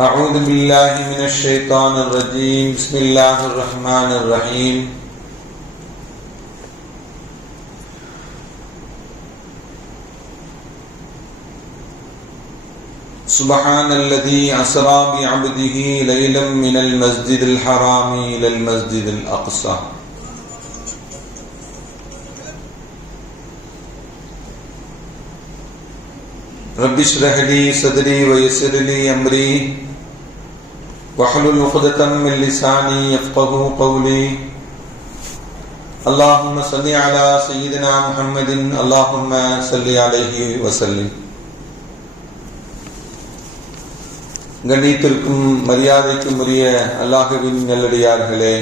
أعوذ بالله من الشيطان الرجيم. بسم الله الرحمن الرحيم. سبحان الذي أسرى بعبده ليلا من المسجد الحرام إلى المسجد الأقصى. رب اشرح لي صدري ويسر لي أمري. واحلل عقدة من لساني يفقه قولي اللهم صل على سيدنا محمد اللهم صل عليه وسلم கண்ணியத்திற்கும் மரியாதைக்கும் உரிய அல்லாஹுவின் நல்லடியார்களே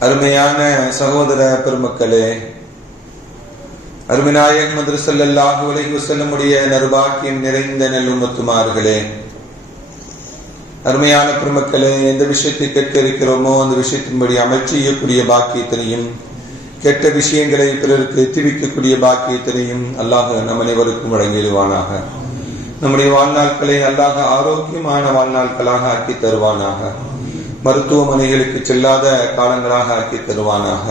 அருமையான சகோதர பெருமக்களே அருமிநாயக் மதுரசல்லாஹு அலைஹி வஸல்லமுடைய நர்பாக்கியம் நிறைந்த நெல்லுமத்துமார்களே அருமையான பெருமக்களே எந்த விஷயத்தை கேட்க இருக்கிறோமோ அந்த விஷயத்தின்படி அமல் செய்யக்கூடிய பாக்கியத்தினையும் கெட்ட விஷயங்களை பிறருக்கு எத்திவிக்கக்கூடிய பாக்கியத்தினையும் அல்லாஹ் நம் அனைவருக்கும் வழங்கிடுவானாக நம்முடைய வாழ்நாட்களை அல்லாஹ் ஆரோக்கியமான வாழ்நாட்களாக ஆக்கி தருவானாக. மருத்துவமனைகளுக்கு செல்லாத காலங்களாக ஆக்கி தருவானாக.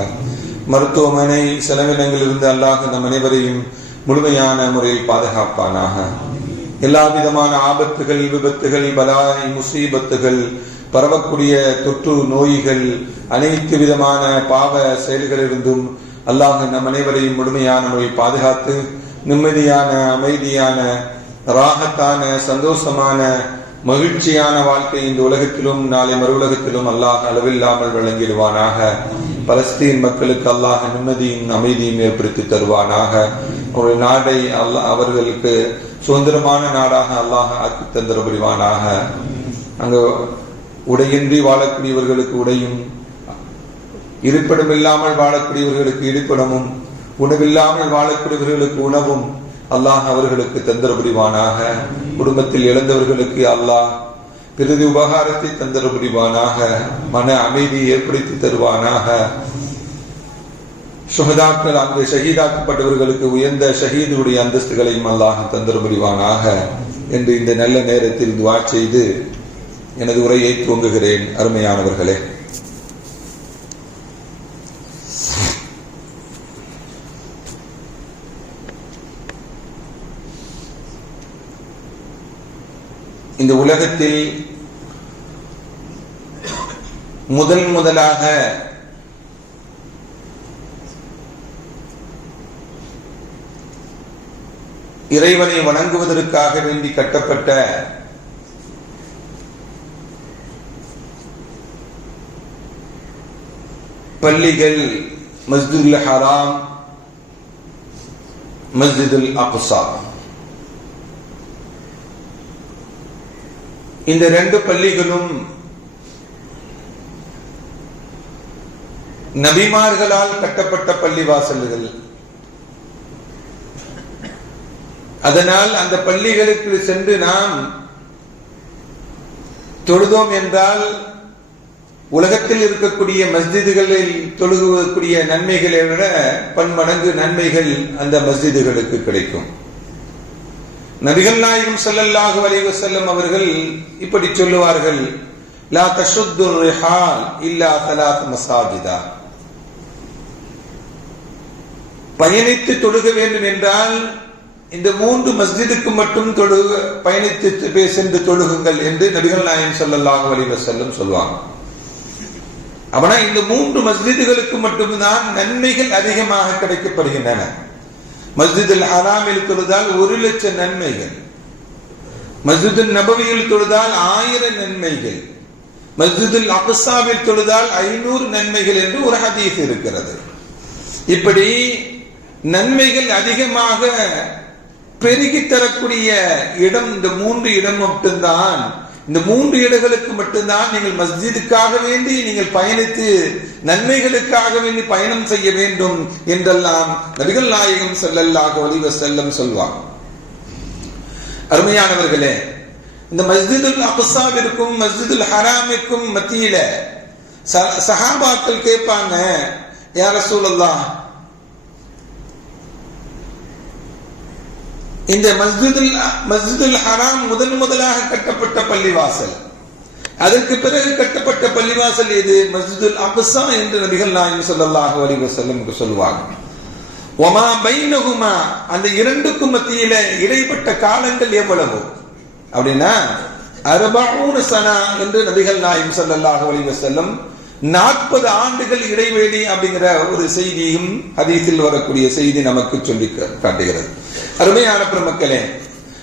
மருத்துவமனை செலவினங்களிலிருந்து அல்லாஹ் நம் அனைவரையும் முழுமையான முறையில் பாதுகாப்பானாக. எல்லா விதமான ஆபத்துகள் விபத்துகள் பலாய் முசீபத்துகள் பரவக்கூடிய தொற்று நோய்கள் அனைத்து விதமான பாவ செயல்களிலிருந்தும் அல்லாஹ் நம் அனைவரையும் முழுமையான முறையில் பாதுகாத்து நிம்மதியான அமைதியான ராகத்தான சந்தோஷமான மகிழ்ச்சியான வாழ்க்கை இந்த உலகத்திலும் நாளை மறு உலகத்திலும் அல்லாஹ் அளவில்லாமல் வழங்கிடுவானாக பலஸ்தீன் மக்களுக்கு அல்லாஹ் நிம்மதியும் அமைதியும் ஏற்படுத்தி தருவானாக. ஒரு நாடை அல்லாஹ் அவர்களுக்கு சுதந்திரமான நாடாக அல்லாஹ் ஆக்கி தந்திர புரிவானாக அங்கு உடையின்றி வாழக்கூடியவர்களுக்கு உடையும் இருப்பிடம் இல்லாமல் வாழக்கூடியவர்களுக்கு இருப்பிடமும் உணவில்லாமல் வாழக்கூடியவர்களுக்கு உணவும் அல்லாஹ் அவர்களுக்கு தந்திர புரிவானாக குடும்பத்தில் இழந்தவர்களுக்கு அல்லாஹ் பிறகு உபகாரத்தை தந்திர புரிவானாக மன அமைதியை ஏற்படுத்தி தருவானாக. சுகதாக்கள் அங்கு ஷஹீதாக்கப்பட்டவர்களுக்கு உயர்ந்த ஷஹீதுடைய அந்தஸ்துகளையும் அல்லாஹ் தந்திரபுரிவானாக என்று இந்த நல்ல நேரத்தில் துவா செய்து எனது உரையை துவங்குகிறேன் அருமையானவர்களே. இந்த உலகத்தில் முதல் முதலாக இறைவனை வணங்குவதற்காக வேண்டி கட்டப்பட்ட பள்ளிகள் மஸ்ஜிதுல் ஹராம் மஸ்ஜிதுல் அப்சா இந்த ரெண்டு பள்ளிகளும் நபிமார்களால் கட்டப்பட்ட பள்ளிவாசல்கள். அதனால் அந்த பள்ளிகளுக்கு சென்று நாம் தொழுதோம் என்றால் உலகத்தில் இருக்கக்கூடிய மஸ்ஜிதுகளில் தொழுகக்கூடிய நன்மைகளை விட பன்மடங்கு நன்மைகள் அந்த மஸ்ஜிதுகளுக்கு கிடைக்கும். நபிகள் நாயகம் ஸல்லல்லாஹு அலைஹி செல்லும் அவர்கள் இப்படி சொல்லுவார்கள் லா தஷுத்து ரிஹால் இல்லா தலாத் மசாஜிதா பயணித்து தொழுக வேண்டும் என்றால் இந்த மூன்று மஸ்ஜிதுக்கு மட்டும் தொழுக பயணித்து சென்று தொழுகுங்கள் என்று நபிகள் நாயம் சொல்லலாம் அலைஹி செல்லும் சொல்லுவாங்க அவனா இந்த மூன்று மஸ்ஜிதுகளுக்கு மட்டும்தான் நன்மைகள் அதிகமாக கிடைக்கப்படுகின்றன. மஸ்ஜிதில் அராமில் தொழுதால் ஒரு லட்சம் நன்மைகள். மஸ்ஜிதில் நபவியில் தொழுதால் ஆயிரம் நன்மைகள். மஸ்ஜிதில் அக்சாவில் தொழுதால் ஐநூறு நன்மைகள் என்று ஒரு ஹதீஸ் இருக்கிறது. இப்படி நன்மைகள் அதிகமாக பெருகி தரக்கூடிய இடம் இந்த மூன்று இடம் மட்டும்தான். இந்த மூன்று இடங்களுக்கு மட்டும்தான் நீங்கள் மஸ்ஜிதுக்காக வேண்டி நீங்கள் பயணித்து நன்மைகளுக்காக வேண்டி பயணம் செய்ய வேண்டும் என்றெல்லாம் நபிகள் நாயகம் செல்லல்லாக அலைஹி செல்லம் சொல்வார் அருமையானவர்களே இந்த மஸ்ஜிதுல் அக்ஸாவிற்கும் மஸ்ஜிதுல் ஹராமிற்கும் மத்தியில ச- சஹாபாக்கள் கேட்பாங்க யார ரசூலல்லாஹ் இந்த மஸ்ஜிதுல் மஸ்ஜிதுல் ஹராம் முதன் முதலாக கட்டப்பட்ட பள்ளிவாசல். அதற்கு பிறகு கட்டப்பட்ட பள்ளிவாசல் எது? மஸ்ஜிதுல் அபுசா என்று நபிகள் நாயகம் ஸல்லல்லாஹு அலைஹி வஸல்லம் சொல்லுவாங்க. ஒமா பைனகுமா அந்த இரண்டுக்கும் மத்தியில இடைப்பட்ட காலங்கள் எவ்வளவு? அப்படின்னா அர்பஊன சனா என்று நபிகள் நாயும் ஸல்லல்லாஹு அலைஹி செல்லும் நாற்பது ஆண்டுகள் இடைவெளி அப்படிங்கிற ஒரு செய்தியும் ஹதீஸில் வரக்கூடிய செய்தி நமக்கு சொல்லி காட்டுகிறது. அருமையான பெருமக்களே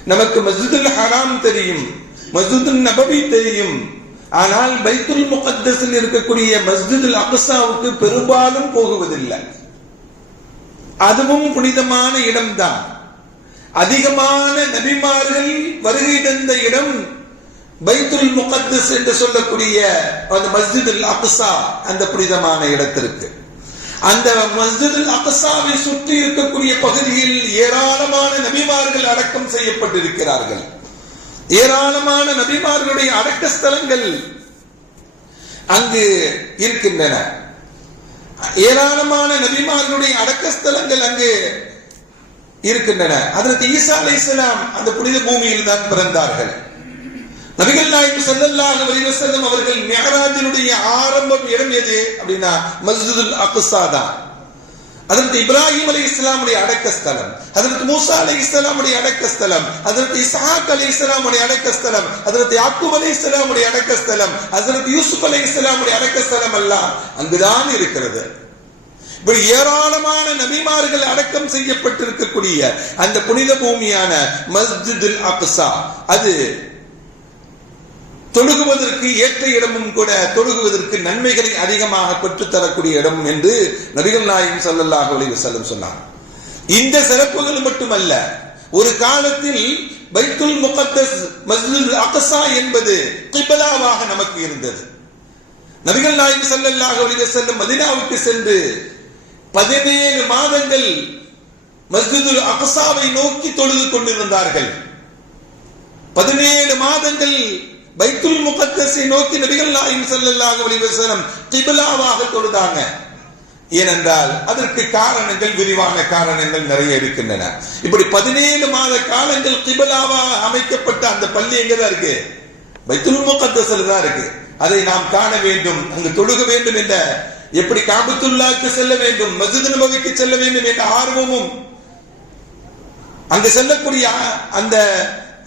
நமக்கு மஸ்ஜிதுல் ஹராம் தெரியும் மஸ்ஜிதுல் நபவி தெரியும். ஆனால் பைத்துல் முகத்தஸில் இருக்கக்கூடிய மஸ்ஜிதுல் அக்ஸாவுக்கு பெரும்பாலும் போகுவதில்லை. அதுவும் புனிதமான இடம்தான். அதிகமான நபிமார்கள் வருகை தந்த இடம் பைத்துல் முகத்தஸ் என்று சொல்லக்கூடிய அந்த மஸ்ஜிதுல் அக்ஸா அந்த புனிதமான இடத்திற்கு. அந்த மஸ்ஜிதுல் அக்ஸாவை சுற்றி இருக்கக்கூடிய பகுதியில் ஏராளமான நபிமார்கள் அடக்கம் செய்யப்பட்டிருக்கிறார்கள். ஏராளமான நபிமார்களுடைய அடக்க ஸ்தலங்கள் அங்கு இருக்கின்றன. ஏராளமான நபிமார்களுடைய அடக்க ஸ்தலங்கள் அங்கு இருக்கின்றன. அதற்கு ஈசா அலை அந்த புனித பூமியில் தான் பிறந்தார்கள். நபிகள் நாயகம் செல்லல்லாக அலைஹி அவர்கள் மெஹராஜினுடைய ஆரம்பம் இடம் எது அப்படின்னா மஸ்ஜிதுல் அக்ஸா தான். அதற்கு இப்ராஹிம் அலி இஸ்லாமுடைய அடக்க ஸ்தலம் அதற்கு மூசா அலி இஸ்லாமுடைய அடக்க ஸ்தலம் அதற்கு இசாக் அலி இஸ்லாமுடைய அடக்க ஸ்தலம் அதற்கு யாக்கூப் அலி இஸ்லாமுடைய அடக்க ஸ்தலம் அதற்கு யூசுப் அலி இஸ்லாமுடைய அடக்க ஸ்தலம் எல்லாம் அங்குதான் இருக்கிறது. இப்படி ஏராளமான நபிமார்கள் அடக்கம் செய்யப்பட்டிருக்கக்கூடிய அந்த புனித பூமியான மஸ்ஜிதுல் அக்சா அது தொழுகுவதற்கு ஏற்ற இடமும் கூட தொழுகுவதற்கு நன்மைகளை அதிகமாக பெற்றுத்தரக்கூடிய இடம் என்று நபிகள் நாயகம் ஸல்லல்லாஹு அலைஹி வஸல்லம் சொன்னார். இந்த சிறப்புகள் மட்டுமல்ல ஒரு காலத்தில் பைத்துல் முகத்தஸ் மஸ்ஜிதுல் அகசா என்பது கிப்லாவாக நமக்கு இருந்தது. நபிகள் நாயகம் ஸல்லல்லாஹு அலைஹி செல்லும் மதினாவுக்கு சென்று பதினேழு மாதங்கள் மஸ்ஜிதுல் அகசாவை நோக்கி தொழுது கொண்டிருந்தார்கள். பதினேழு மாதங்கள் பைத்துல் முகத்தஸை நோக்கி நபிகள் நாயும் செல்லல்லாக அலைஹி திபிலாவாக தொழுதாங்க. ஏனென்றால் அதற்கு காரணங்கள் விரிவான காரணங்கள் நிறைய இருக்கின்றன. இப்படி பதினேழு மாத காலங்கள் கிபலாவாக அமைக்கப்பட்ட அந்த பள்ளி எங்கதான் இருக்கு? பைத்துல் முகத்தஸில் தான் இருக்கு. அதை நாம் காண வேண்டும் அங்கு தொழுக வேண்டும் என்ற எப்படி காபத்துல்லாக்கு செல்ல வேண்டும் மஸ்ஜித் நபவிக்கு செல்ல வேண்டும் என்ற ஆர்வமும் அங்கு செல்லக்கூடிய அந்த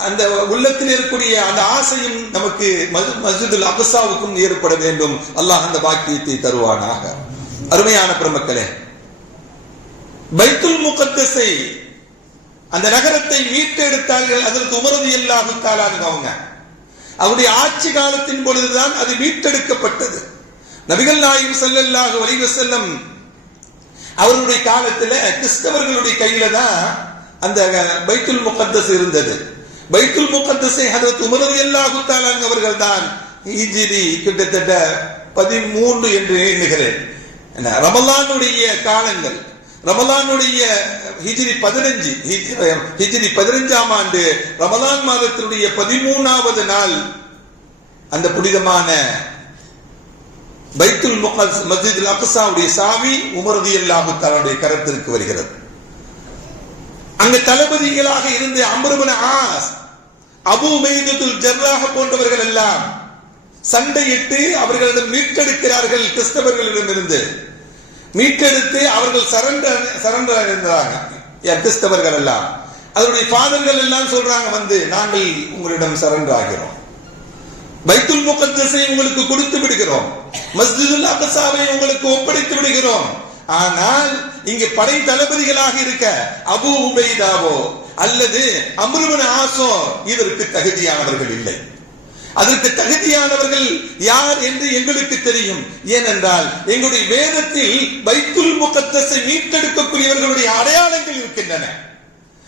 அந்த உள்ளத்தில் இருக்கக்கூடிய அந்த ஆசையும் நமக்கு மஸ்- மஸ்ஜிதுல் அக்ஸாவுக்கும் ஏற்பட வேண்டும். அல்லாஹ் அந்த பாக்கியத்தை தருவானாக. அருமையான பெருமக்களே பைத்துல் முகத்தசை அந்த நகரத்தை மீட்டெடுத்தார்கள் அதற்கு உமரது அல்லாஹு அவங்க. அவருடைய ஆட்சி காலத்தின் பொழுதுதான் அது மீட்டெடுக்கப்பட்டது. நபிகள் நாயகம் செல்லல்லாக வலிவு வஸல்லம் அவருடைய காலத்துல கிறிஸ்தவர்களுடைய கையில தான் அந்த பைத்துல் முகத்தஸ் இருந்தது. பைத்துல் முகத்தஸை ஹதரத் உமர் எல்லா குத்தாலான் அவர்கள் தான் ஹிஜ்ரி கிட்டத்தட்ட பதிமூன்று என்று எண்ணுகிறேன். என்ன, ரமலானுடைய காலங்கள் ரமலானுடைய ஹிஜிரி பதினஞ்சு ஹிஜிரி பதினஞ்சாம் ஆண்டு ரமலான் மாதத்தினுடைய பதிமூணாவது நாள் அந்த புனிதமான பைத்துல் முகஸ் மஸ்ஜித் அபுசாவுடைய சாவி உமரதி அல்லாஹு தஆலாவுடைய கரத்திற்கு வருகிறது. அங்கு தளபதிகளாக இருந்த அம்ருபன் ஆஸ் அபு மைதுல் ஜர்ராக போன்றவர்கள் எல்லாம் சண்டையிட்டு அவர்களிடம் மீட்டெடுக்கிறார்கள் கிறிஸ்தவர்களிடமிருந்து. மீட்டெடுத்து அவர்கள் சரண்டர் சரண்டர் இருந்தாங்க. கிறிஸ்தவர்கள் எல்லாம். அதனுடைய ஃபாதர்கள் எல்லாம் சொல்றாங்க வந்து நாங்கள் உங்களிடம் சரண்டர் ஆகிறோம் பைத்துல் முகத்தசை உங்களுக்கு கொடுத்து விடுகிறோம். மஸ்ஜிதுல் அகசாவை உங்களுக்கு ஒப்படைத்து விடுகிறோம். ஆனால் இங்கு படை தளபதிகளாக இருக்க அபு உபைதாவோ அல்லது அம்ருவன் ஆசோ இதற்கு தகுதியானவர்கள் இல்லை. அதற்கு தகுதியானவர்கள் யார் என்று எங்களுக்கு தெரியும். ஏனென்றால் எங்களுடைய வேதத்தில் வைத்துல் முகத்தசை மீட்டெடுக்கக்கூடியவர்களுடைய அடையாளங்கள் இருக்கின்றன.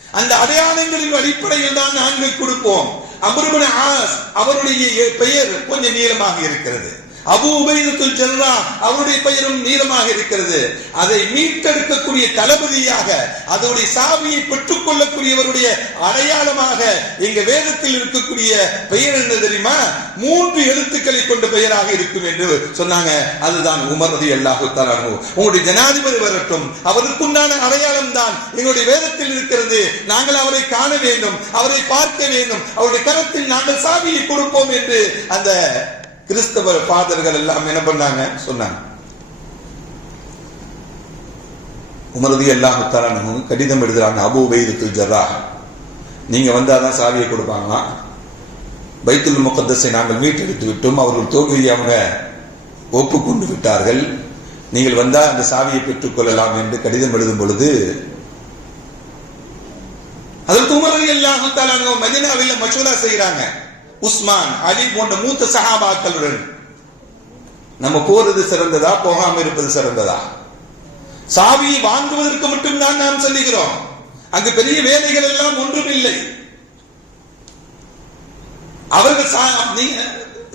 அந்த அடையாளங்களின் அடிப்படையில் தான் நாங்கள் கொடுப்போம். அபருமன ஆஸ் அவருடைய பெயர் கொஞ்சம் நீளமாக இருக்கிறது. அபு உபைதத்துல் ஜர்ரா அவருடைய பெயரும் நீளமாக இருக்கிறது. அதை மீட்டெடுக்கக்கூடிய தளபதியாக அதனுடைய சாவியை பெற்றுக் கொள்ளக்கூடியவருடைய அடையாளமாக எங்க வேதத்தில் இருக்கக்கூடிய பெயர் என்ன தெரியுமா? மூன்று எழுத்துக்களை கொண்ட பெயராக இருக்கும் என்று சொன்னாங்க. அதுதான் உமரதி ரதி அல்லாஹு தலானு உங்களுடைய ஜனாதிபதி வரட்டும். அவருக்குண்டான அடையாளம் தான் எங்களுடைய வேதத்தில் இருக்கிறது. நாங்கள் அவரை காண வேண்டும் அவரை பார்க்க வேண்டும். அவருடைய கரத்தில் நாங்கள் சாவியை கொடுப்போம் என்று அந்த கிறிஸ்தவ ஃபாதர்கள் எல்லாம் என்ன பண்ணாங்க? சொன்னாங்க. உமரது எல்லாம் கடிதம் எழுதுறாங்க அபு வைத்து ஜர்ரா. நீங்க வந்தாதான் சாவியை கொடுப்பாங்களாம். பைத்துல் முகத்தஸை நாங்கள் மீட்டெடுத்து விட்டோம். அவர்கள் தோல்வியை அவங்க ஒப்புக்கொண்டு விட்டார்கள். நீங்கள் வந்தால் அந்த சாவியை பெற்றுக் கொள்ளலாம் என்று கடிதம் எழுதும் பொழுது அதற்கு உமரது எல்லாம் மதினாவில் மசோதா செய்யறாங்க உஸ்மான் அலி போன்ற மூத்த சகாபாக்களுடன் நம்ம போறது சிறந்ததா போகாம இருப்பது சிறந்ததா? சாவியை வாங்குவதற்கு மட்டும்தான் நாம் சொல்லுகிறோம். அங்கு பெரிய வேலைகள் எல்லாம் ஒன்றும் இல்லை. அவர்கள்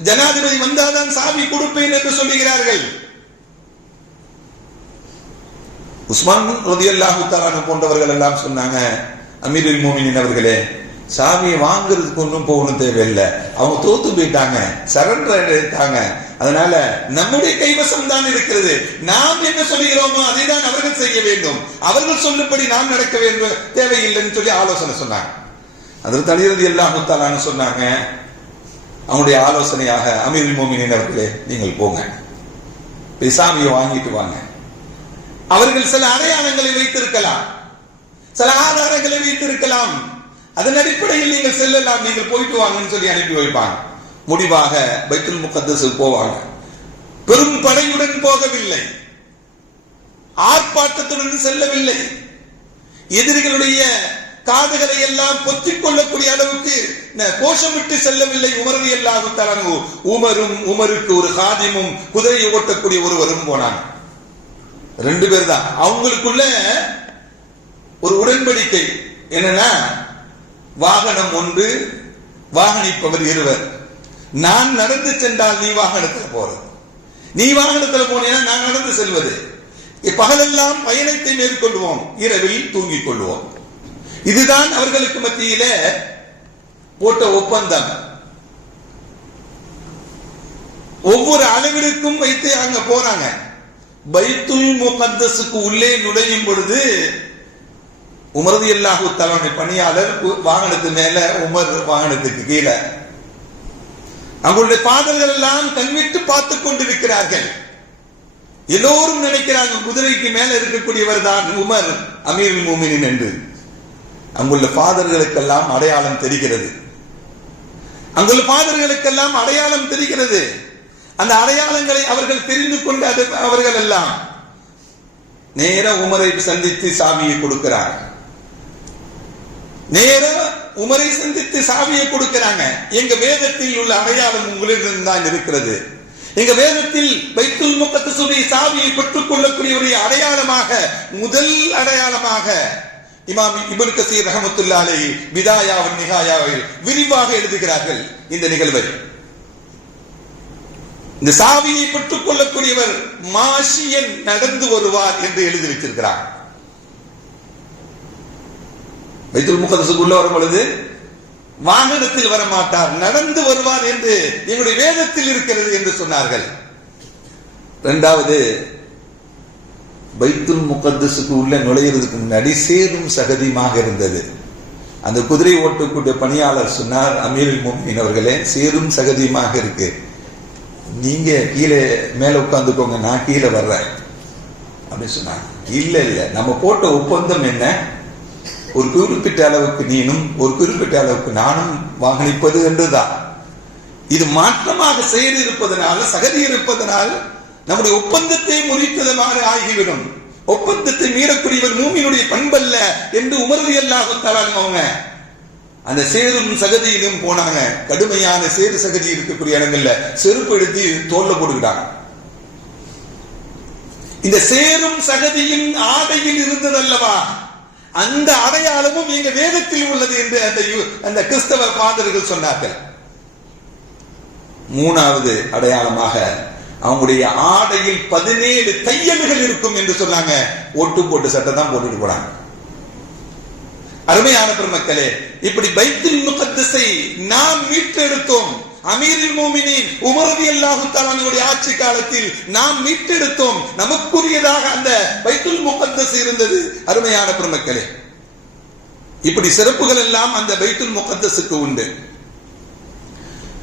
ஜனாதிபதி வந்தால்தான் சாவி கொடுப்பேன் என்று சொல்லுகிறார்கள். உஸ்மான் ரதி அல்லாஹு போன்றவர்கள் எல்லாம் சொன்னாங்க அமீர் மோமினின் அவர்களே சாமியை வாங்குறதுக்கு ஒன்றும் போகணும் தேவையில்லை. அவங்க தோத்து போயிட்டாங்க. சரண்டர் எடுத்தாங்க அதனால நம்முடைய கைவசம் தான் இருக்கிறது. நாம் என்ன சொல்லுகிறோமோ அதை தான் அவர்கள் செய்ய வேண்டும். அவர்கள் சொல்லும்படி நாம் நடக்க வேண்டும். தேவையில்லைன்னு சொல்லி ஆலோசனை சொன்னாங்க. அதில் தனிரதி எல்லாம் சொன்னாங்க. அவனுடைய ஆலோசனையாக அமீர் மோமினின் அவர்களே நீங்கள் போங்க. சாமியை வாங்கிட்டு வாங்க. அவர்கள் சில அடையாளங்களை வைத்திருக்கலாம். சில ஆதாரங்களை வைத்திருக்கலாம். அதன் அடிப்படையில் நீங்கள் செல்லலாம் நீங்கள் போயிட்டு வாங்கன்னு சொல்லி அனுப்பி வைப்பாங்க. முடிவாக பைத்துல் முகத்தஸுக்கு போவாங்க. பெரும் படையுடன் போகவில்லை. ஆர்ப்பாட்டத்துடன் செல்லவில்லை. எதிரிகளுடைய காதுகளை எல்லாம் பொத்திக் கொள்ளக்கூடிய அளவுக்கு கோஷமிட்டு செல்லவில்லை. உமரது எல்லா உமரும் உமருக்கு ஒரு காதிமும் குதிரையை ஓட்டக்கூடிய ஒருவரும் போனாங்க. ரெண்டு பேர் தான் அவங்களுக்குள்ள ஒரு உடன்படிக்கை. என்னன்னா வாகனம் ஒன்று வாகனிப்பவர் இருவர். நான் நடந்து சென்றால் நீ வாகனத்தில் போறது நீ வாகனத்தில் போனீங்கன்னா நான் நடந்து செல்வது. பகலெல்லாம் பயணத்தை மேற்கொள்வோம். இரவில் தூங்கிக் கொள்வோம். இதுதான் அவர்களுக்கு மத்தியில போட்ட ஒப்பந்தம். ஒவ்வொரு அளவிற்கும் வைத்து அங்க போறாங்க. பைத்துல் முகந்தஸுக்கு உள்ளே நுழையும் பொழுது உமரது அல்லாஹு தலைமை பணியாளர் வாகனத்து மேல உமர் வாகனத்துக்கு கீழே. அவங்களுடைய பாதல்கள் எல்லாம் கண்விட்டு பார்த்து கொண்டிருக்கிறார்கள். எல்லோரும் நினைக்கிறாங்க குதிரைக்கு மேல இருக்கக்கூடியவர் தான் உமர் அமீர் மூமினின் என்று. அங்குள்ள பாதர்களுக்கெல்லாம் அடையாளம் தெரிகிறது. அங்குள்ள பாதர்களுக்கெல்லாம் அடையாளம் தெரிகிறது. அந்த அடையாளங்களை அவர்கள் தெரிந்து கொண்டு அவர்கள் எல்லாம் நேர உமரை சந்தித்து சாவியை கொடுக்கிறார்கள். நேர உமரை சந்தித்து சாவியை கொடுக்கிறாங்க. எங்க வேதத்தில் உள்ள அடையாளம் உங்களிடம் தான் இருக்கிறது. எங்க வேதத்தில் வைத்துல் முக்கத்துடைய சாவியை பெற்றுக் கொள்ளக்கூடியவருடைய அடையாளமாக முதல் அடையாளமாக இமாம் இபுல் கசீர் ரஹமத்துல்லாலே விதாயாவின் நிகாயாவில் விரிவாக எழுதுகிறார்கள் இந்த நிகழ்வை. இந்த சாவியை பெற்றுக் கொள்ளக்கூடியவர் மாஷியன் நடந்து வருவார் என்று எழுதி வச்சிருக்கிறார் வைத்துல் முகதசுக்குள்ள வரும் பொழுது வாகனத்தில் வரமாட்டார் நடந்து வருவார் என்று எங்களுடைய வேதத்தில் இருக்கிறது என்று சொன்னார்கள். இரண்டாவது பைத்துல் முகத்தஸுக்கு உள்ள நுழையிறதுக்கு முன்னாடி சேரும் சகதியமாக இருந்தது. அந்த குதிரை ஓட்டக்கூடிய பணியாளர் சொன்னார் அமீர் மோமின் அவர்களே சேரும் சகதியமாக இருக்கு. நீங்க கீழே மேல உட்காந்துக்கோங்க நான் கீழே வர்றேன். அப்படின்னு சொன்னாங்க. இல்ல இல்ல நம்ம போட்ட ஒப்பந்தம் என்ன? ஒரு குறிப்பிட்ட அளவுக்கு நீனும் ஒரு குறிப்பிட்ட அளவுக்கு நானும் வாகனிப்பது என்றுதான். இது மாற்றமாக செயல் இருப்பதனால் சகதி இருப்பதனால் நம்முடைய ஒப்பந்தத்தை முறித்ததுமாறு ஆகிவிடும். ஒப்பந்தத்தை மீறக்கூடியவர் மூமியினுடைய பண்பல்ல என்று உமர்வு அல்லாஹ் அவங்க அந்த சேரும் சகதியிலும் போனாங்க. கடுமையான சேரு சகதி இருக்கக்கூடிய இடங்கள்ல செருப்பு எடுத்து தோல்ல போட்டுக்கிட்டாங்க. இந்த சேரும் சகதியின் ஆடையில் இருந்ததல்லவா? அந்த அடையாளமும் இங்க வேதத்தில் உள்ளது என்று அந்த அந்த கிறிஸ்தவ பாதர்கள் சொன்னார்கள். மூணாவது அடையாளமாக அவங்களுடைய ஆடையில் பதினேழு தையல்கள் இருக்கும் என்று சொன்னாங்க. ஒட்டு போட்டு சட்டை தான் போட்டுட்டு போனாங்க. அருமையான பெருமக்களே இப்படி பைத்துல் முகத்தஸை நாம் மீட்டெடுத்தோம். அமீரில் மோமினின் உமரதி அல்லாஹு தாலானுடைய ஆட்சி காலத்தில் நாம் மீட்டெடுத்தோம். நமக்குரியதாக அந்த பைத்துல் முகத்தஸ் இருந்தது. அருமையான பெருமக்களே இப்படி சிறப்புகள் எல்லாம் அந்த பைத்துல் முகத்தஸுக்கு உண்டு.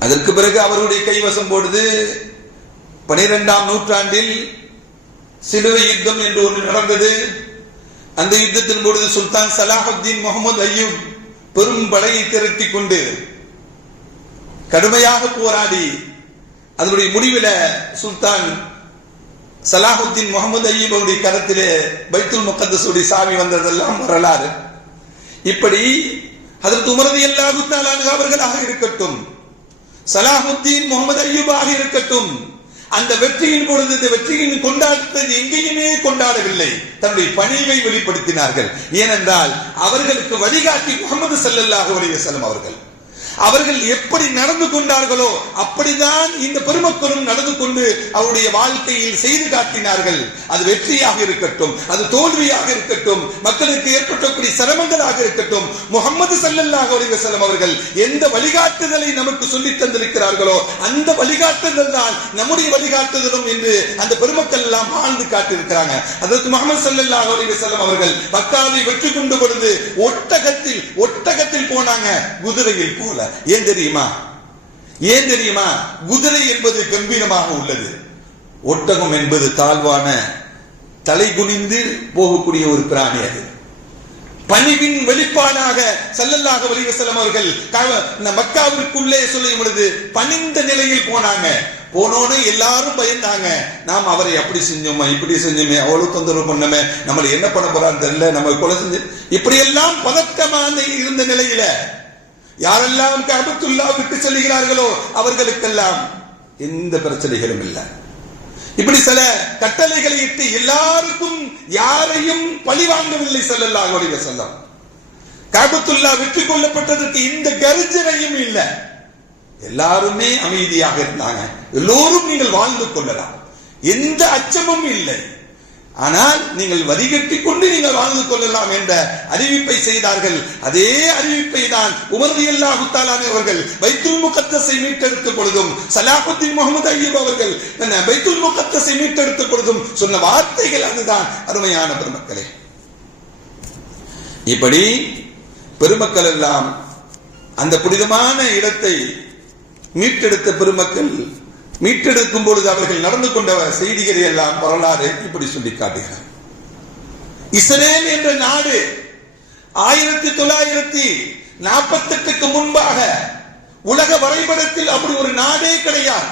அதற்கு பிறகு அவருடைய கைவசம் போடுது. பனிரெண்டாம் நூற்றாண்டில் சிலுவை யுத்தம் என்று ஒன்று நடந்தது. அந்த யுத்தத்தின் பொழுது சுல்தான் சலாஹுத்தீன் முகமது ஐயூப் பெரும் படையை திரட்டி கொண்டு கடுமையாக போராடி அதனுடைய முடிவில சுல்தான் சலாஹுத்தீன் முகமது ஐயூப் அவருடைய கரத்திலே பைத்துல் முகத்தசுடைய சாமி வந்ததெல்லாம் வரலாறு. இப்படி அதற்கு உமரது எல்லா அவர்களாக இருக்கட்டும் சலாஹுத்தீன் முகமது ஐயூபாக இருக்கட்டும் அந்த வெற்றியின் பொழுது இந்த வெற்றியின் கொண்டாட்டத்தை எங்கேயுமே கொண்டாடவில்லை. தன்னுடைய பணிவை வெளிப்படுத்தினார்கள். ஏனென்றால் அவர்களுக்கு வழிகாட்டி முகமது ஸல்லல்லாஹு அலைஹி செல்லும் அவர்கள். அவர்கள் எப்படி நடந்து கொண்டார்களோ அப்படிதான் இந்த பெருமக்களும் நடந்து கொண்டு அவருடைய வாழ்க்கையில் செய்து காட்டினார்கள். அது வெற்றியாக இருக்கட்டும் அது தோல்வியாக இருக்கட்டும் மக்களுக்கு ஏற்பட்டக்கூடிய சிரமங்களாக இருக்கட்டும் முகமது சல்லல்லாஹ் அலிவசலம் அவர்கள் எந்த வழிகாட்டுதலை நமக்கு சொல்லித் தந்திருக்கிறார்களோ அந்த வழிகாட்டுதல் தான் நம்முடைய வழிகாட்டுதலும் என்று அந்த பெருமக்கள் எல்லாம் வாழ்ந்து காட்டியிருக்கிறாங்க. அதற்கு முகமது சல்லல்லாஹ் அலிவசலம் அவர்கள் மக்காவை வெற்றி கொண்டு பொழுது ஒட்டகத்தில் ஒட்டகத்தில் போனாங்க குதிரையில் போல. ஏன் தெரியுமா? ஏன் தெரியுமா? குதிரை என்பது கம்பீரமாக உள்ளது. ஒட்டகம் என்பது தாழ்வான தலை குனிந்து போகக்கூடிய ஒரு பிராணி அது. பணிவின் வெளிப்பாடாக சல்லல்லாஹு வலிவசலம் அவர்கள் மக்காவிற்குள்ளே சொல்லும் பொழுது பணிந்த நிலையில் போனாங்க. போனோன்னு எல்லாரும் பயந்தாங்க. நாம் அவரை அப்படி செஞ்சோமா இப்படி செஞ்சோமே அவ்வளவு தொந்தரவு பண்ணமே நம்மளை என்ன பண்ண போறான்னு தெரியல நம்ம கொலை செஞ்சு இப்படி எல்லாம் பதட்டமான இருந்த நிலையில யாரெல்லாம் கபத்துல்லா விட்டு செல்கிறார்களோ அவர்களுக்கெல்லாம் எந்த பிரச்சனைகளும் இல்லை. இப்படி சில கட்டளைகளை இட்டு எல்லாருக்கும் யாரையும் பழி வாங்கவில்லை ஸல்லல்லாஹு அலைஹி வஸல்லம். காபத்துல்லா வெற்றி கொள்ளப்பட்டதற்கு இந்த கர்ஜனையும் இல்லை. எல்லாருமே அமைதியாக இருந்தாங்க. எல்லோரும் நீங்கள் வாழ்ந்து கொள்ளலாம். எந்த அச்சமும் இல்லை. ஆனால் நீங்கள் வரிகட்டி கொண்டு நீங்கள் வாழ்ந்து கொள்ளலாம் என்ற அறிவிப்பை செய்தார்கள். அதே அறிவிப்பை தான் உமர்தி அல்லாஹு அவர்கள் பைத்துல் முகத்தஸை மீட்டெடுத்த பொழுதும் சலாஹுத்தீன் முகமது ஐயப் அவர்கள் என்ன பைத்துல் முகத்தஸை மீட்டெடுத்த பொழுதும் சொன்ன வார்த்தைகள் அதுதான். அருமையான பெருமக்களே இப்படி பெருமக்கள் எல்லாம் அந்த புனிதமான இடத்தை மீட்டெடுத்த பெருமக்கள் மீட்டெடுக்கும் பொழுது அவர்கள் நடந்து கொண்ட செய்திகளை எல்லாம் வரலாறு இப்படி சொல்லி காட்டுகிறார். இஸ்ரேல் என்ற நாடு ஆயிரத்தி தொள்ளாயிரத்தி நாற்பத்தி எட்டுக்கு முன்பாக உலக வரைபடத்தில் அப்படி ஒரு நாடே கிடையாது.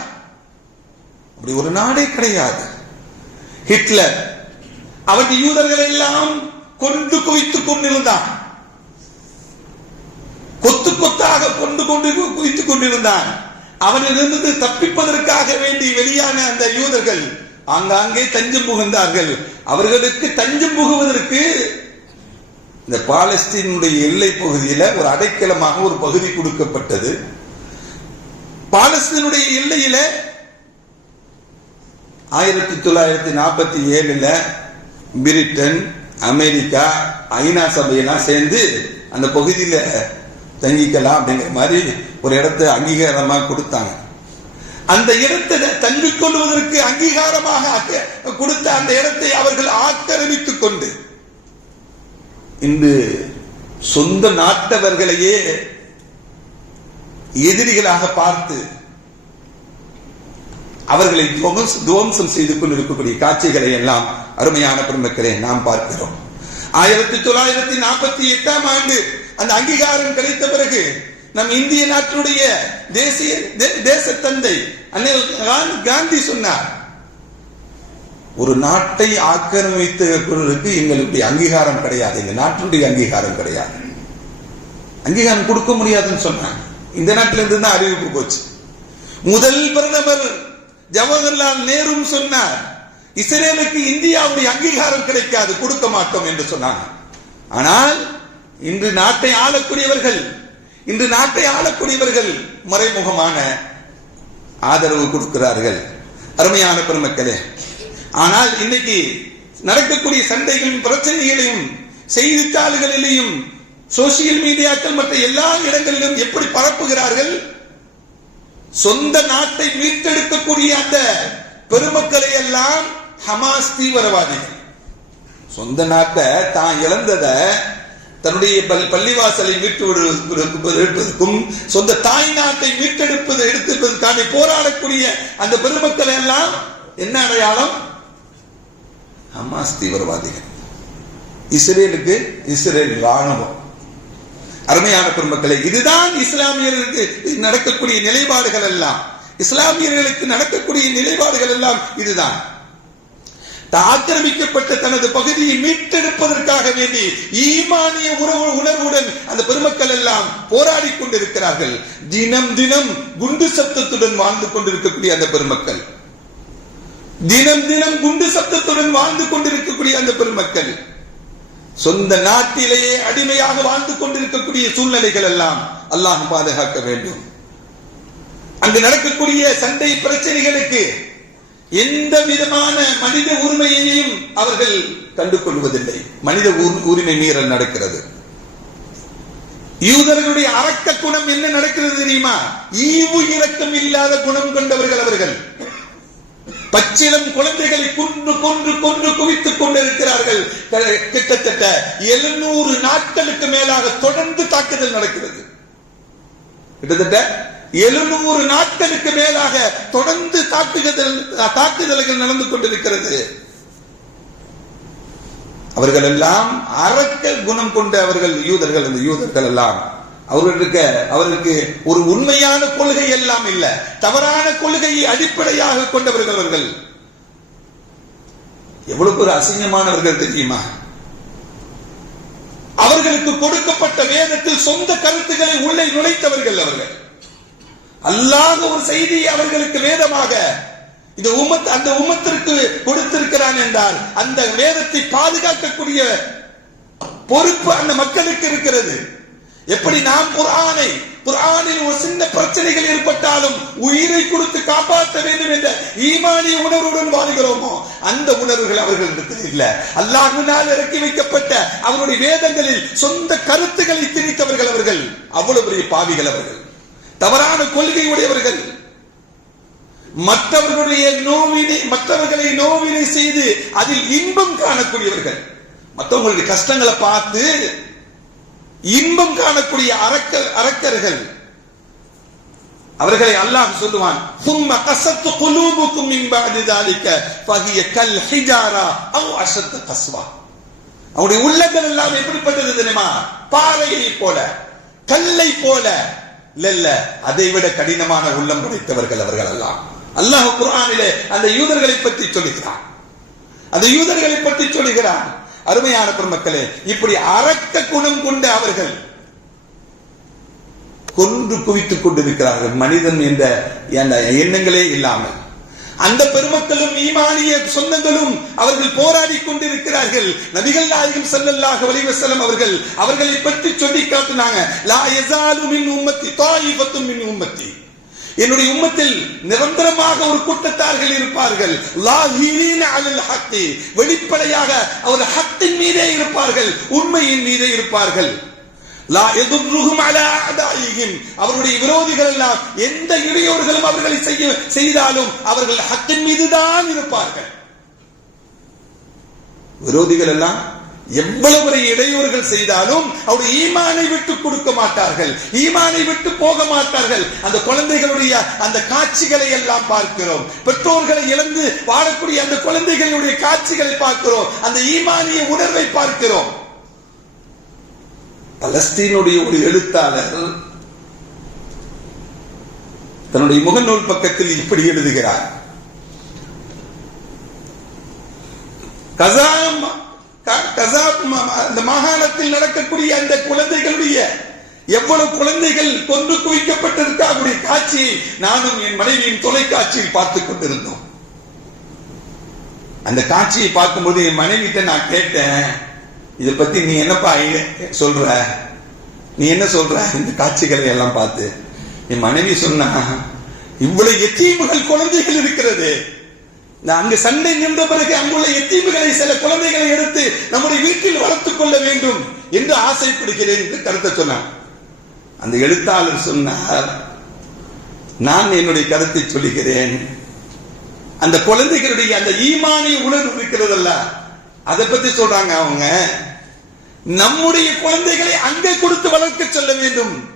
அப்படி ஒரு நாடே கிடையாது. ஹிட்லர் அவன் யூதர்கள் எல்லாம் கொண்டு குவித்துக் கொண்டிருந்தான். கொத்து கொத்தாக கொண்டு கொண்டு குவித்துக் கொண்டிருந்தான். அவனிலிருந்து தப்பிப்பதற்காக வேண்டி வெளியான அந்த யூதர்கள் ஆங்காங்கே தஞ்சம் புகுந்தார்கள். அவர்களுக்கு தஞ்சம் புகுவதற்கு இந்த பாலஸ்தீனுடைய எல்லை பகுதியில ஒரு அடைக்கலமாக ஒரு பகுதி கொடுக்கப்பட்டது. பாலஸ்தீனுடைய எல்லையில ஆயிரத்தி தொள்ளாயிரத்தி நாற்பத்தி ஏழுல பிரிட்டன் அமெரிக்கா ஐநா சபையெல்லாம் சேர்ந்து அந்த பகுதியில தங்கிக்கலாம் அப்படிங்கிற மாதிரி ஒரு இடத்தை அங்கீகாரமா கொடுத்தாங்க. அந்த இடத்தை தங்கிக் கொள்வதற்கு அங்கீகாரமாக கொடுத்த அந்த இடத்தை அவர்கள் ஆக்கிரமித்துக் கொண்டு இன்று சொந்த நாட்டவர்களையே எதிரிகளாக பார்த்து அவர்களை துவம்சம் செய்து கொண்டிருக்கக்கூடிய காட்சிகளை எல்லாம் அருமையான பெருமக்களை நாம் பார்க்கிறோம். ஆயிரத்தி தொள்ளாயிரத்தி நாற்பத்தி எட்டாம் ஆண்டு அந்த அங்கீகாரம் கிடைத்த பிறகு நம் இந்திய நாட்டினுடைய தேசிய தேச தந்தை அண்ணல் காந்தி சொன்னார் ஒரு நாட்டை ஆக்கிரமித்தவர்களுக்கு எங்களுடைய அங்கீகாரம் கிடையாது. எங்க நாட்டினுடைய அங்கீகாரம் கிடையாது. அங்கீகாரம் கொடுக்க முடியாதுன்னு சொன்னாங்க. இந்த நாட்டில இருந்து தான் அறிவிப்பு போச்சு. முதல் பிரதமர் ஜவஹர்லால் நேரும் சொன்னார் இஸ்ரேலுக்கு இந்தியாவுடைய அங்கீகாரம் கிடைக்காது கொடுக்க மாட்டோம் என்று சொன்னாங்க. ஆனால் இன்று நாட்டை ஆளக்கூடியவர்கள் இன்று நாட்டை ஆளக்கூடியவர்கள் மறைமுகமான ஆதரவு கொடுக்கிறார்கள். அருமையான பெருமக்களே ஆனால் இன்னைக்கு நடக்கக்கூடிய சண்டைகளும் பிரச்சனைகளையும் செய்தித்தாள்களிலேயும் சோசியல் மீடியாக்கள் மற்ற எல்லா இடங்களிலும் எப்படி பரப்புகிறார்கள்? சொந்த நாட்டை மீட்டெடுக்கக்கூடிய அந்த பெருமக்களை எல்லாம் ஹமாஸ் தீவிரவாதிகள். சொந்த நாட்டை தான் இழந்ததை தன்னுடைய பள்ளிவாசலை மீட்டு விடு- எடுப்பதற்கும் சொந்த தாய் நாட்டை மீட்டெடுப்பது எடுத்திருப்பதற்கான போராடக்கூடிய அந்த பெருமக்கள் எல்லாம் என்ன அடையாளம்? ஹமாஸ் தீவிரவாதிகள். இஸ்ரேலுக்கு இஸ்ரேல் ராணுவம் அருமையான பெருமக்களை இதுதான் இஸ்லாமியர்களுக்கு நடக்கக்கூடிய நிலைப்பாடுகள் எல்லாம். இஸ்லாமியர்களுக்கு நடக்கக்கூடிய நிலைப்பாடுகள் எல்லாம் இதுதான். ஆக்கிரமிக்கப்பட்ட தனது பகுதியை மீட்டெடுப்பதற்காக வேண்டி ஈமானிய உறவு உணர்வுடன் அந்த பெருமக்கள் எல்லாம் போராடி கொண்டிருக்கிறார்கள். தினம் தினம் குண்டு சத்தத்துடன் வாழ்ந்து கொண்டிருக்கக்கூடிய அந்த பெருமக்கள். தினம் தினம் குண்டு சத்தத்துடன் வாழ்ந்து கொண்டிருக்கக்கூடிய அந்த பெருமக்கள். சொந்த நாட்டிலேயே அடிமையாக வாழ்ந்து கொண்டிருக்கக்கூடிய சூழ்நிலைகள் எல்லாம் அல்லாஹ் பாதுகாக்க வேண்டும். அங்கு நடக்கக்கூடிய சண்டை பிரச்சனைகளுக்கு எந்த விதமான மனித உரிமையையும் அவர்கள் கண்டு கொள்வதில்லை மனித உரிமை மீறல் நடக்கிறது. யூதர்களுடைய அரக்க குணம் என்ன நடக்கிறது தெரியுமா? ஈவு இரக்கம் இல்லாத குணம் கொண்டவர்கள் அவர்கள். பச்சிலம் குழந்தைகளை கொன்று கொன்று கொன்று குவித்துக் கொண்டிருக்கிறார்கள். கிட்டத்தட்ட எழுநூறு நாட்களுக்கு மேலாக தொடர்ந்து தாக்குதல் நடக்கிறது. கிட்டத்தட்ட எழுநூறு நாட்களுக்கு மேலாக தொடர்ந்து தாக்குதல் தாக்குதல்கள் நடந்து கொண்டிருக்கிறது. அவர்கள் எல்லாம் அரக்க குணம் கொண்ட அவர்கள் யூதர்கள் அந்த யூதர்கள் எல்லாம். அவர்களுக்கு அவர்களுக்கு ஒரு உண்மையான கொள்கை எல்லாம் இல்ல. தவறான கொள்கையை அடிப்படையாக கொண்டவர்கள் அவர்கள். எவ்வளவு ஒரு அசிங்கமானவர்கள் தெரியுமா? அவர்களுக்கு கொடுக்கப்பட்ட வேதத்தில் சொந்த கருத்துக்களை உள்ளே நுழைத்தவர்கள் அவர்கள். அல்லாஹ் ஒரு செய்தியை அவர்களுக்கு வேதமாக இந்த உமத் அந்த உமத்திற்கு கொடுத்திருக்கிறான் என்றால் அந்த வேதத்தை பாதுகாக்கக்கூடிய பொறுப்பு அந்த மக்களுக்கு இருக்கிறது. எப்படி நாம் குரானை குரானில் ஒரு சின்ன பிரச்சனைகள் ஏற்பட்டாலும் உயிரை கொடுத்து காப்பாற்ற வேண்டும் என்ற ஈமானிய உணர்வுடன் வாழ்கிறோமோ அந்த உணர்வுகள் அவர்களிடத்தில் இல்ல. அல்லாஹினால் இறக்கி வைக்கப்பட்ட அவருடைய வேதங்களில் சொந்த கருத்துக்களை திணித்தவர்கள் அவர்கள் அவ்வளவு பெரிய பாவிகள் அவர்கள். தவறான கொள்கை உடையவர்கள். மற்றவர்களுடைய நோவினை மற்றவர்களை நோவினை செய்து அதில் இன்பம் காணக்கூடியவர்கள். மற்றவங்களுடைய கஷ்டங்களை பார்த்து இன்பம் காணக்கூடிய அரக்க அரக்கர்கள். அவர்களை அல்லாஹ் சொல்லுவான் சும்ம கசத்து குலூபுக்கும் பகிய கல் ஹிஜாரா அவ் அசத்து கஸ்வா. அவருடைய உள்ளங்கள் எல்லாம் எப்படிப்பட்டது தெரியுமா? பாறையை போல கல்லை போல இல்ல இல்ல அதை விட கடினமான உள்ளம் படைத்தவர்கள் அவர்கள் எல்லாம் அல்லாஹ் குரானிலே அந்த யூதர்களை பற்றி சொல்லுகிறான். அந்த யூதர்களை பற்றி சொல்லுகிறான். அருமையான பெருமக்களே இப்படி அரக்க குணம் கொண்ட அவர்கள் கொன்று குவித்துக் கொண்டிருக்கிறார்கள். மனிதன் என்ற எண்ணங்களே இல்லாமல். அந்த பெருமக்களும் ஈமானிய சொந்தங்களும் அவர்கள் போராடி கொண்டிருக்கிறார்கள். நபிகள் நாயகம் செல்லல்லாக வலிவசலம் அவர்கள் அவர்களை பற்றி சொல்லி காட்டினாங்க. லா எசாலு மின் உம்மத்தி தாயிபத்தும் மின் உம்மத்தி. என்னுடைய உம்மத்தில் நிரந்தரமாக ஒரு கூட்டத்தார்கள் இருப்பார்கள். அலல் வெளிப்படையாக அவர் ஹத்தின் மீதே இருப்பார்கள் உண்மையின் மீதே இருப்பார்கள். அவர்களுடைய அவருடைய விரோதிகள் எல்லாம் எந்த இடையூறுகளும் அவர்களை செய்ய செய்தாலும் அவர்கள் ஹக்கின் மீதுதான் இருப்பார்கள். விரோதிகள் எல்லாம் எவ்வளவு பெரிய இடையூறுகள் செய்தாலும் அவருடைய ஈமானை விட்டு கொடுக்க மாட்டார்கள். ஈமானை விட்டு போக மாட்டார்கள். அந்த குழந்தைகளுடைய அந்த காட்சிகளை எல்லாம் பார்க்கிறோம். பெற்றோர்களை இழந்து வாழக்கூடிய அந்த குழந்தைகளுடைய காட்சிகளை பார்க்கிறோம். அந்த ஈமானிய உணர்வை பார்க்கிறோம். பலஸ்தீனுடைய ஒரு எழுத்தாளர் தன்னுடைய முகநூல் பக்கத்தில் இப்படி எழுதுகிறார். அந்த மாகாணத்தில் நடக்கக்கூடிய அந்த குழந்தைகளுடைய எவ்வளவு குழந்தைகள் கொன்று குவிக்கப்பட்டிருக்காக்கூடிய காட்சியை நானும் என் மனைவியின் தொலைக்காட்சியில் பார்த்துக் கொண்டிருந்தோம். அந்த காட்சியை பார்க்கும்போது என் மனைவிட்ட நான் கேட்டேன் இதை பத்தி நீ என்னப்பா சொல்ற? நீ என்ன சொல்ற? இந்த காட்சிகளை எல்லாம் பார்த்து. என் மனைவி சொன்னா இவ்வளவு எத்தீமுகள் குழந்தைகள் இருக்கிறது. நான் அங்கு சண்டை நின்ற பிறகு அங்குள்ள எத்தீமுகளை சில குழந்தைகளை எடுத்து நம்முடைய வீட்டில் வளர்த்துக் கொள்ள வேண்டும் என்று ஆசைப்படுகிறேன் என்று கருத்தை சொன்னான். அந்த எழுத்தாளர் சொன்னார் நான் என்னுடைய கருத்தை சொல்லுகிறேன். அந்த குழந்தைகளுடைய அந்த ஈமானிய உணர்வு இருக்கிறதல்ல. அதை பத்தி சொல்றாங்க அவங்க. நம்முடைய குழந்தைகளை அங்கே கொடுத்து வளர்க்க சொல்ல வேண்டும்.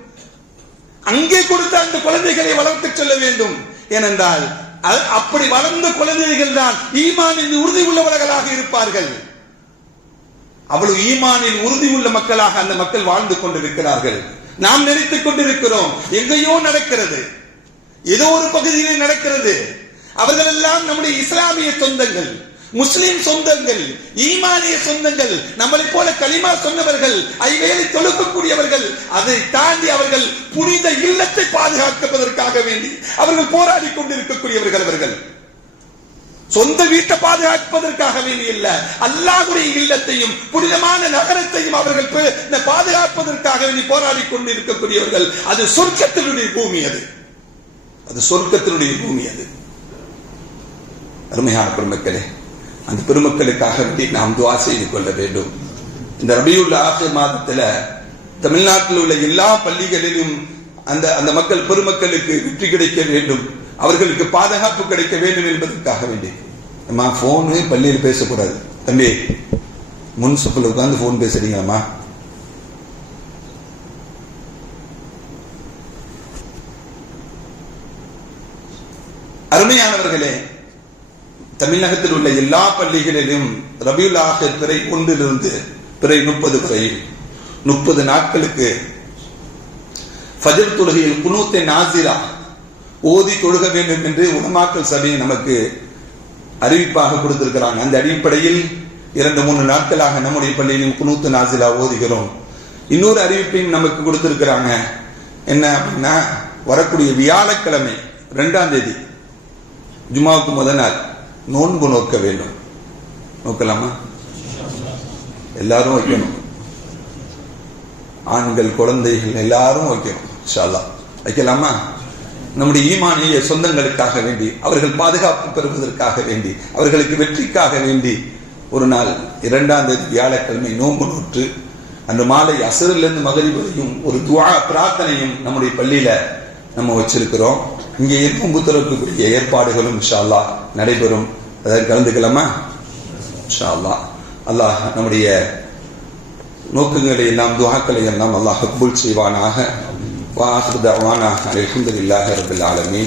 அங்கே கொடுத்து அந்த குழந்தைகளை வளர்க்க சொல்ல வேண்டும். ஏனென்றால் அது- அப்படி வளர்ந்த குழந்தைகள் தான் ஈமானின் உறுதி உள்ளவர்களாக இருப்பார்கள். அவ்வளவு ஈமானில் உறுதி உள்ள மக்களாக அந்த மக்கள் வாழ்ந்து கொண்டிருக்கிறார்கள். நாம் நினைத்துக் கொண்டிருக்கிறோம் எங்கேயோ நடக்கிறது. ஏதோ ஒரு பகுதியில் நடக்கிறது. அவர்கள் எல்லாம் நம்முடைய இஸ்லாமிய சொந்தங்கள். முஸ்லிம் சொந்தங்கள் ஈமானிய சொந்தங்கள் நம்மளை போல களிமா சொன்னவர்கள் ஐவேளை தொழுக்கக்கூடியவர்கள் அதை தாண்டி அவர்கள் புனித இல்லத்தை பாதுகாப்பதற்காக வேண்டி அவர்கள் போராடி கொண்டிருக்கக்கூடியவர்கள் அவர்கள். சொந்த வீட்டை பாதுகாப்பதற்காக வேண்டி இல்ல அல்லாஹுடைய இல்லத்தையும் புனிதமான நகரத்தையும் அவர்கள் பாதுகாப்பதற்காக வேண்டி போராடி கொண்டிருக்கக்கூடியவர்கள். அது சொர்க்கத்தினுடைய பூமி அது. அது சொர்க்கத்தினுடைய பூமி அது. அருமையான பெருமக்களே அந்த பெருமக்களுக்காக வேண்டி நாம் துவா செய்து கொள்ள வேண்டும். இந்த ரபியுல் ஆசிர் மாதத்துல தமிழ்நாட்டில் உள்ள எல்லா பள்ளிகளிலும் அந்த அந்த மக்கள் பெருமக்களுக்கு வெற்றி கிடைக்க வேண்டும். அவர்களுக்கு பாதுகாப்பு கிடைக்க வேண்டும் என்பதற்காக வேண்டி. அம்மா போனு பள்ளியில் பேசக்கூடாது. தம்பி முன் சொப்பில் உட்கார்ந்து போன் பேசுறீங்களாம்மா? அருமையானவர்களே தமிழகத்தில் உள்ள எல்லா பள்ளிகளிலும் ரபியுல் ஆஹிர் பிறை ஒன்றிலிருந்து பிறை முப்பது வரை முப்பது நாட்களுக்கு ஃபஜர் தொழுகையில் குனூத்தை நாசிரா ஓதி தொழுக வேண்டும் என்று உலமாக்கல் சபை நமக்கு அறிவிப்பாக கொடுத்திருக்கிறாங்க. அந்த அடிப்படையில் இரண்டு மூணு நாட்களாக நம்முடைய பள்ளியிலும் குனூத்து நாசிலா ஓதுகிறோம். இன்னொரு அறிவிப்பையும் நமக்கு கொடுத்திருக்கிறாங்க. என்ன அப்படின்னா வரக்கூடிய வியாழக்கிழமை ரெண்டாம் தேதி ஜுமாவுக்கு முதல் நாள். நோன்பு நோக்க வேண்டும். நோக்கலாமா? எல்லாரும் வைக்கணும். ஆண்கள் குழந்தைகள் எல்லாரும் வைக்கணும் ஷாலா வைக்கலாமா? நம்முடைய ஈமானிய சொந்தங்களுக்காக வேண்டி அவர்கள் பாதுகாப்பு பெறுவதற்காக வேண்டி அவர்களுக்கு வெற்றிக்காக வேண்டி ஒரு நாள் இரண்டாம் தேதி வியாழக்கிழமை நோன்பு நோற்று அந்த மாலை அசரிலிருந்து மகரிபதையும் ஒரு துவா பிரார்த்தனையும் நம்முடைய பள்ளியில நம்ம வச்சிருக்கிறோம். இங்கே இருக்கும் புத்தளத்துக்குரிய ஏற்பாடுகளும் இஷால்லா நடைபெறும். அதாவது கலந்துக்கலாமா? இஷா அல்லா அல்லாஹ் நம்முடைய நோக்கங்களை எல்லாம் துவாக்களை எல்லாம் அல்லாஹ் கபூல் செய்வானாக. வாஹானாக அலமதுல்லாஹி ரபுல் ஆலமி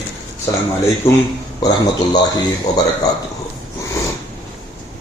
அலாம் வலைக்கும் வரமத்துல்லாஹி வபரகாத்து